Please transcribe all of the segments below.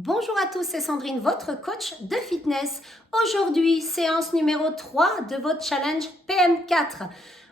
Bonjour à tous, c'est Sandrine, votre coach de fitness. Aujourd'hui, séance numéro 3 de votre challenge PM4.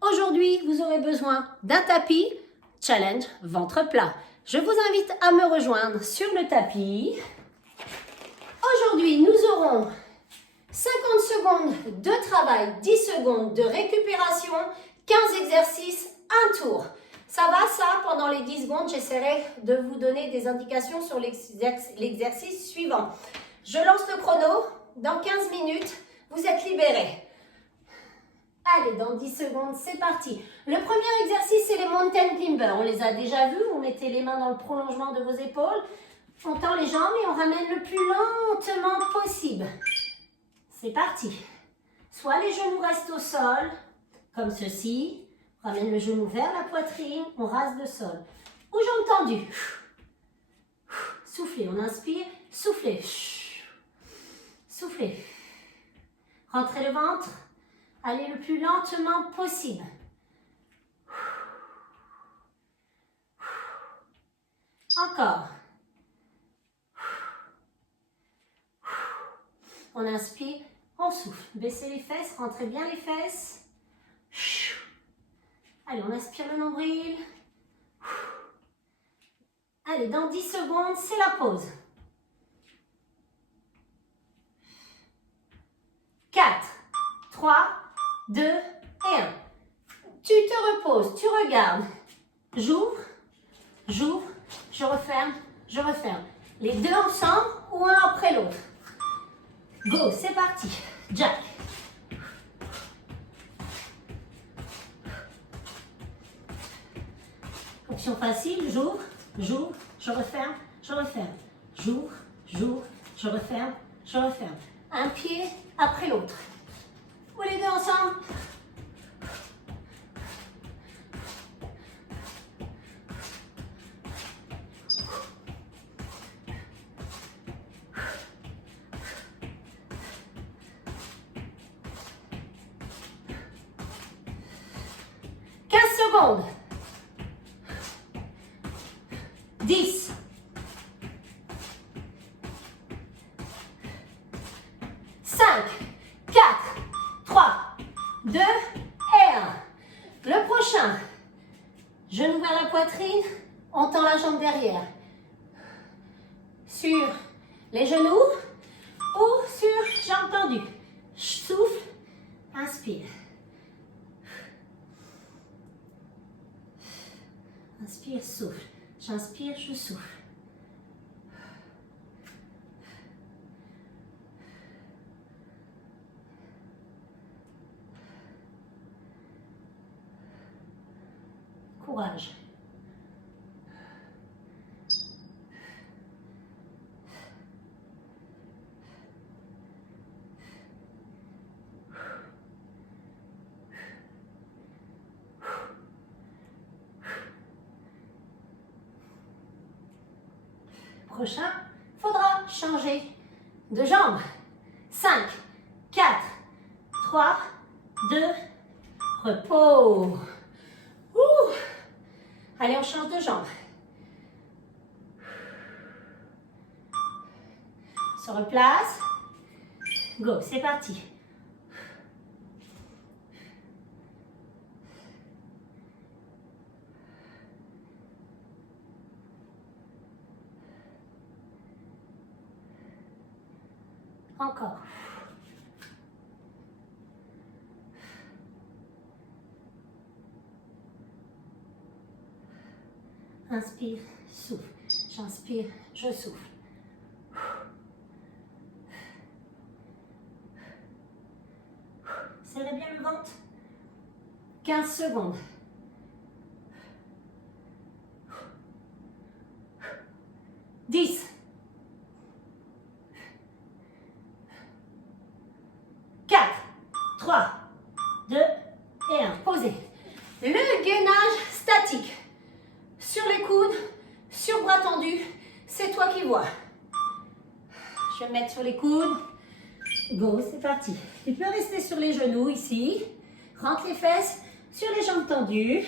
Aujourd'hui, vous aurez besoin d'un tapis, challenge ventre plat. Je vous invite à me rejoindre sur le tapis. Aujourd'hui, nous aurons 50 secondes de travail, 10 secondes de récupération, 15 exercices, un tour. Ça va, ça, pendant les 10 secondes, j'essaierai de vous donner des indications sur l'exercice suivant. Je lance le chrono. Dans 15 minutes, vous êtes libérés. Allez, dans 10 secondes, c'est parti. Le premier exercice, c'est les mountain climbers. On les a déjà vus. Vous mettez les mains dans le prolongement de vos épaules. On tend les jambes et on ramène le plus lentement possible. C'est parti. Soit les genoux restent au sol, comme ceci. On ramène le genou vers la poitrine, on rase le sol. Ou jambes tendues. Soufflez, on inspire, soufflez. Soufflez. Rentrez le ventre. Allez le plus lentement possible. Encore. On inspire, on souffle. Baissez les fesses, rentrez bien les fesses. Allez, on aspire le nombril. Allez, dans 10 secondes, c'est la pause. 4, 3, 2 et 1. Tu te reposes, tu regardes. J'ouvre, j'ouvre, je referme, je referme. Les deux ensemble ou un après l'autre. Go, c'est parti. Jack. Option facile, j'ouvre, j'ouvre, je referme, je referme. J'ouvre, j'ouvre, je referme, je referme. Un pied après l'autre. Ou les deux ensemble. Secondes. 10. 5, 4, 3, 2 et 1. Le prochain. Genou vers la poitrine, on tend la jambe derrière. Sur les genoux ou sur jambes tendues. Souffle, inspire. Inspire, souffle. J'inspire, je souffle. Courage. Prochain, faudra changer de jambe. 5, 4, 3, 2, repos. Ouh. Allez, on change de jambe. On se replace. Go, c'est parti. Encore. Inspire, souffle. J'inspire, je souffle. Serrez bien le ventre. 15 secondes. 10. 4, 3, 2 et 1. Posez. Le gainage statique. Sur les coudes, sur bras tendus, c'est toi qui vois. Je vais me mettre sur les coudes. Go, c'est parti. Tu peux rester sur les genoux ici. Rentre les fesses sur les jambes tendues.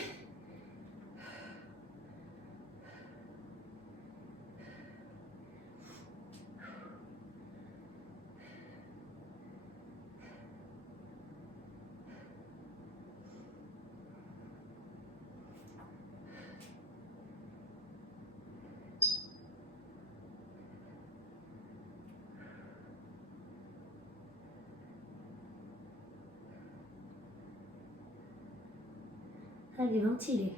Allez, ventilez.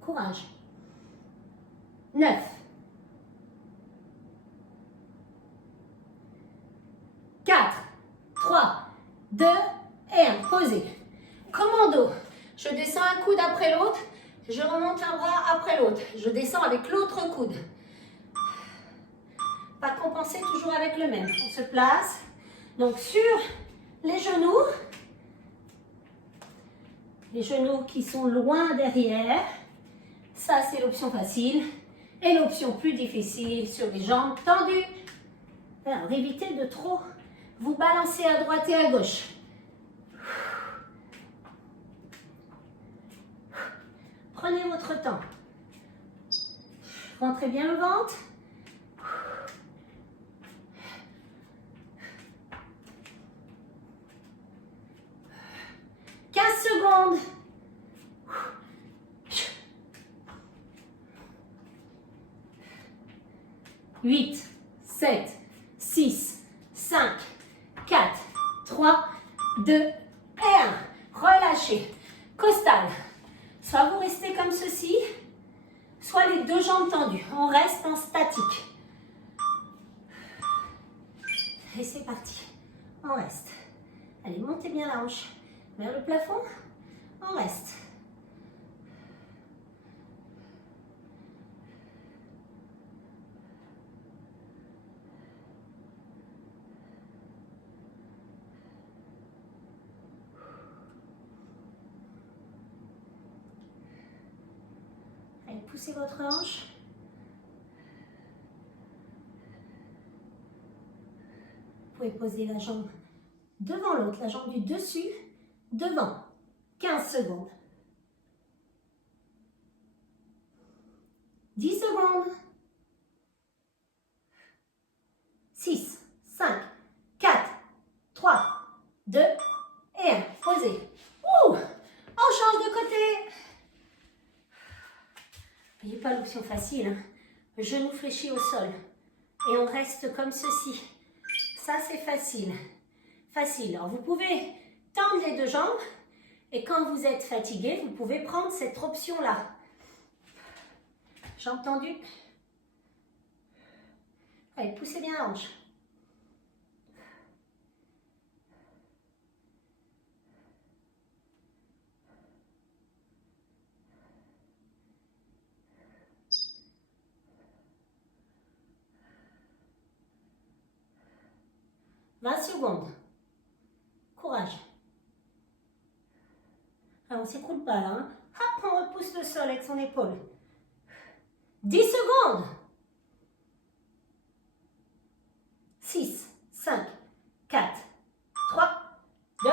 Courage. 9. 4, 3, 2 et 1. Posez. Commando. Je descends un coude après l'autre. Je remonte un bras après l'autre. Je descends avec l'autre coude. Pas compenser toujours avec le même. On se place. Donc sur les genoux. Les genoux qui sont loin derrière. Ça, c'est l'option facile. Et l'option plus difficile sur les jambes tendues. Alors, évitez de trop vous balancer à droite et à gauche. Prenez votre temps. Rentrez bien le ventre. « 15 secondes. 8, 7, 6, 5, 4, 3, 2 et 1. Relâchez. Costal. Soit vous restez comme ceci, soit les deux jambes tendues. On reste en statique. Et c'est parti. On reste. Allez, montez bien la hanche vers le plafond. On reste. Allez, poussez votre hanche. Vous pouvez poser la jambe devant l'autre, la jambe du dessus, devant. 15 secondes. 10 secondes. 6, 5, 4, 3, 2 et 1. Posez. On change de côté. N'ayez pas l'option facile. Hein. Genou fléchi au sol. Et on reste comme ceci. Ça, c'est facile. Facile. Alors, vous pouvez tendre les deux jambes. Et quand vous êtes fatigué, vous pouvez prendre cette option-là. Jambes tendues. Allez, poussez bien la hanche. « 20 secondes. Courage. Alors, on ne s'écroule pas là. Hein. Hop, on repousse le sol avec son épaule. 10 secondes. 6, 5, 4, 3, 2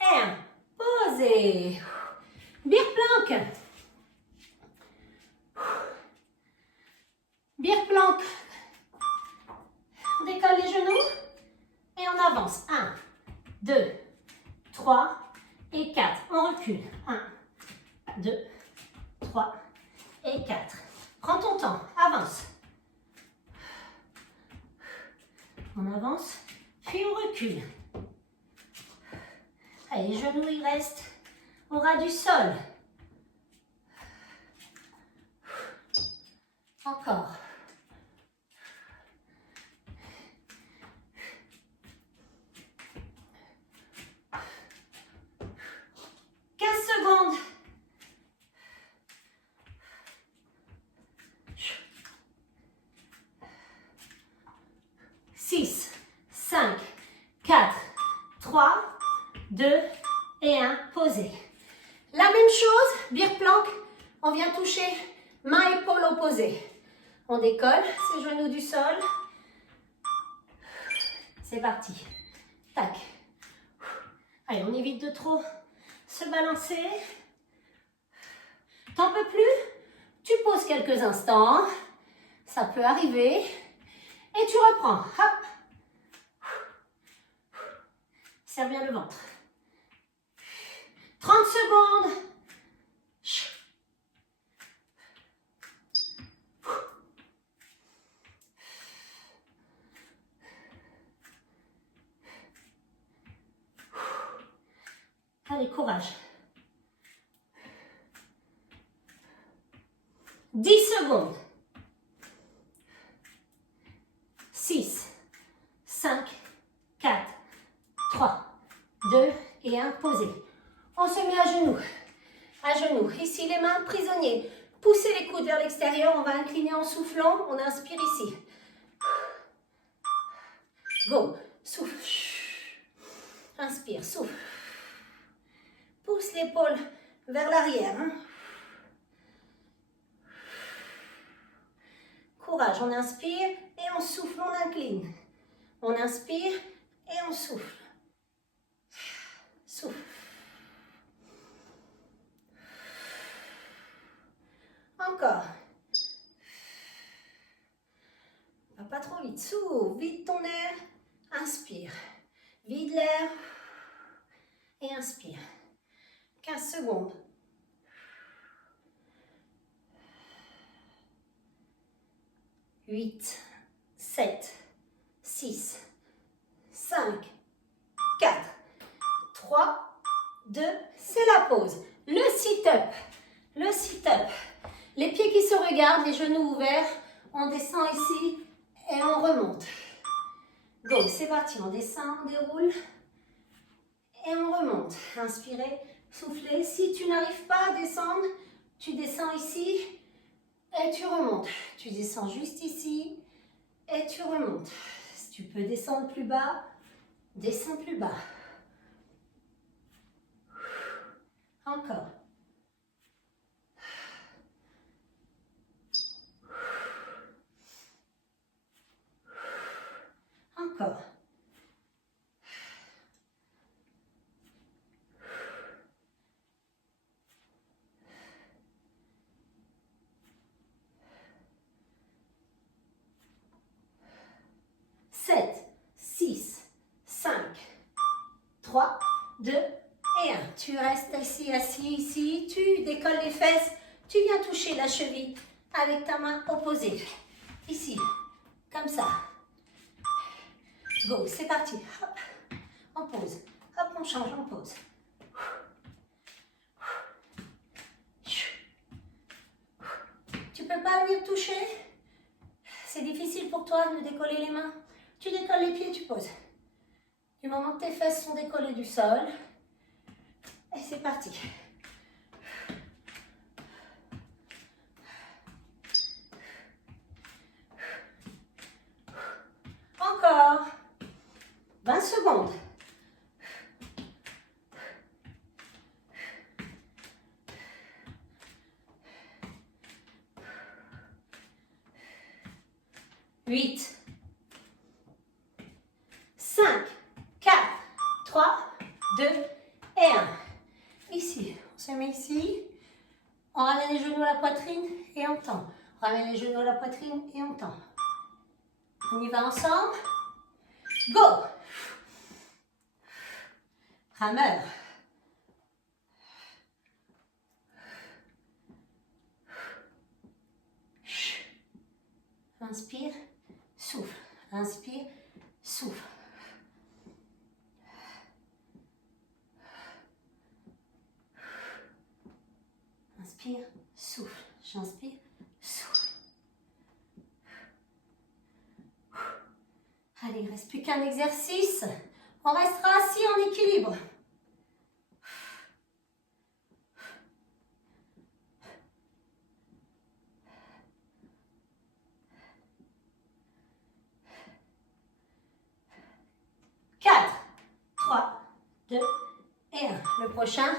et 1. Posez. Bierplank. Bierplank. On décolle les genoux et on avance. 1, 2, 3 et 4. On recule. 1, 2, 3 et 4. Prends ton temps. Avance. On avance, puis on recule. Allez, les genoux, ils restent au ras du sol. Encore. Secondes. 6, 5, 4, 3, 2 et 1. Posez. La même chose, Bierplank, on vient toucher main épaule opposée. On décolle ses genoux du sol. C'est parti. Tac. Allez, on évite de trop se balancer. T'en peux plus? Tu poses quelques instants. Ça peut arriver. Et tu reprends. Hop. Serre bien le ventre. 30 secondes. Allez, courage. 10 secondes. 6, 5, 4, 3, 2 et 1. Posez. On se met à genoux. À genoux. Ici, les mains prisonniers. Poussez les coudes vers l'extérieur. On va incliner en soufflant. On inspire ici. Go. Souffle. Inspire. Souffle. Pousse l'épaule vers l'arrière. Courage. On inspire et on souffle. On incline. On inspire et on souffle. Souffle. Encore. Va pas trop vite. Souffle. Vide ton air. Inspire. Vide l'air. Et inspire. 15 secondes. 8, 7, 6, 5, 4, 3, 2, c'est la pause. Le sit-up. Le sit-up. Les pieds qui se regardent, les genoux ouverts. On descend ici et on remonte. Go, c'est parti. On descend, on déroule et on remonte. Inspirez, soufflez. Si tu n'arrives pas à descendre, tu descends ici et tu remontes. Tu descends juste ici et tu remontes. Si tu peux descendre plus bas, descends plus bas. Encore. Encore. Sept, 6, 5, 3, 2 et 1. Tu restes assis, ici. Tu décolles les fesses. Tu viens toucher la cheville avec ta main opposée. Ici, comme ça. Go, c'est parti. Hop, on pose. Hop, on change, on pose. Tu peux pas venir toucher? C'est difficile pour toi de décoller les mains? Tu décolles les pieds, tu poses. Du moment que tes fesses sont décollées du sol. Et c'est parti. Encore. 20 secondes. Huit, 5, 4, 3, 2 et 1. Ici, on se met ici. On ramène les genoux à la poitrine et on tend. On ramène les genoux à la poitrine et on tend. On y va ensemble. Go! Rameur. Inspire, souffle. Inspire, souffle. Inspire, souffle. J'inspire, souffle. Allez, il ne reste plus qu'un exercice. On restera assis en équilibre. Quatre, 3, 2 et 1. Le prochain,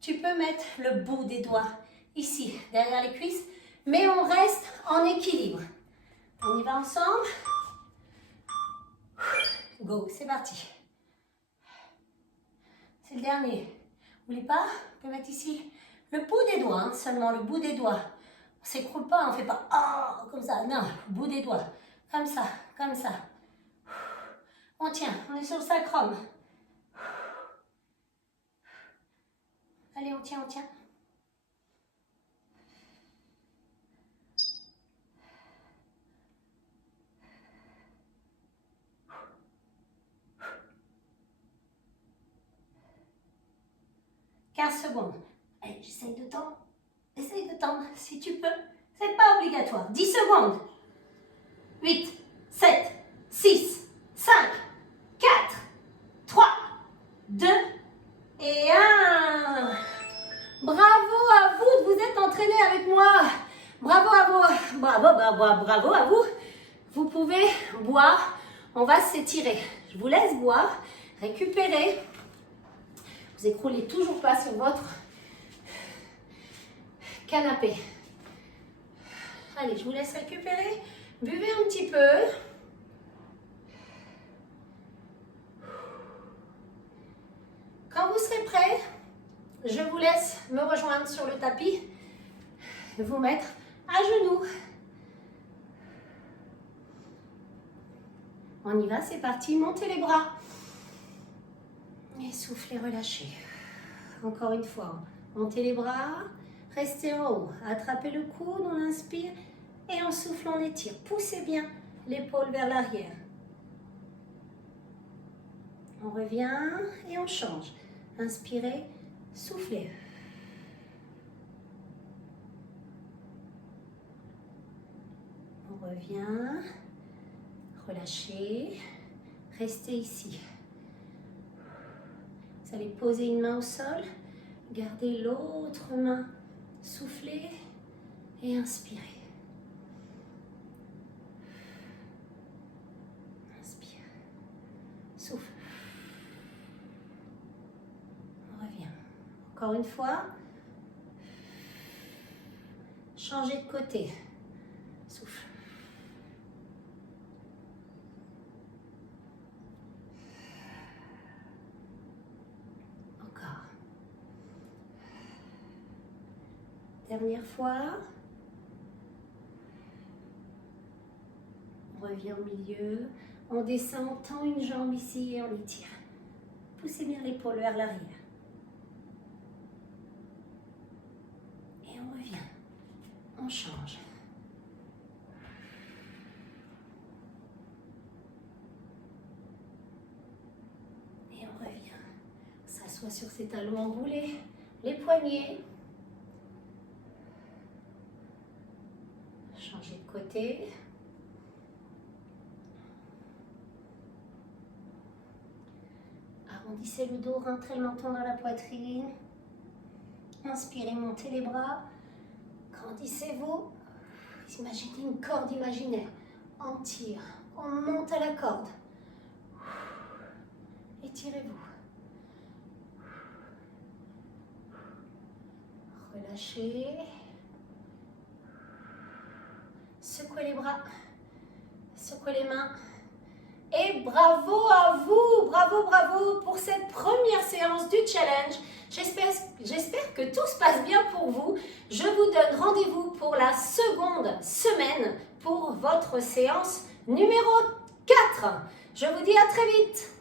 tu peux mettre le bout des doigts ici, derrière les cuisses, mais on reste en équilibre. On y va ensemble. Go, c'est parti. C'est le dernier. N'oubliez pas, vous pouvez mettre ici le bout des doigts, hein, seulement le bout des doigts. On ne s'écroule pas, on ne fait pas oh, comme ça. Non, le bout des doigts. Comme ça, comme ça. On tient, on est sur le sacrum. Allez, on tient, on tient. Secondes. Allez, j'essaye de tendre. Essaye de tendre si tu peux. C'est pas obligatoire. 10 secondes. 8, 7, 6, 5, 4, 3, 2 et 1. Bravo à vous de vous être entraînés avec moi. Bravo à vous. Bravo à vous. Vous pouvez boire. On va s'étirer. Je vous laisse boire. Récupérer. Vous écroulez toujours pas sur votre canapé. Allez, je vous laisse récupérer. Buvez un petit peu. Quand vous serez prêt, je vous laisse me rejoindre sur le tapis et vous mettre à genoux. On y va, c'est parti. Montez les bras. Et soufflez, relâchez. Encore une fois. Montez les bras. Restez en haut. Attrapez le coude, on inspire. Et on souffle, on étire. Poussez bien l'épaule vers l'arrière. On revient et on change. Inspirez, soufflez. On revient. Relâchez. Restez ici. Vous allez poser une main au sol. Gardez l'autre main. Soufflez et inspirez. Inspire. Souffle. On revient. Encore une fois. Changez de côté. Souffle. Encore. Dernière fois. On revient au milieu. On descend, on tend une jambe ici et on étire. Poussez bien l'épaule vers l'arrière. Et on revient. On change. Et on revient. On s'assoit sur ses talons enroulés. Les poignets. Changez de côté. Arrondissez le dos, rentrez le menton dans la poitrine. Inspirez, montez les bras. Grandissez-vous. Imaginez une corde imaginaire. On tire, on monte à la corde. Étirez-vous. Relâchez. Secouez les bras. Secouez les mains. Et bravo à vous, bravo pour cette première séance du challenge. J'espère que tout se passe bien pour vous. Je vous donne rendez-vous pour la seconde semaine pour votre séance numéro 4. Je vous dis à très vite.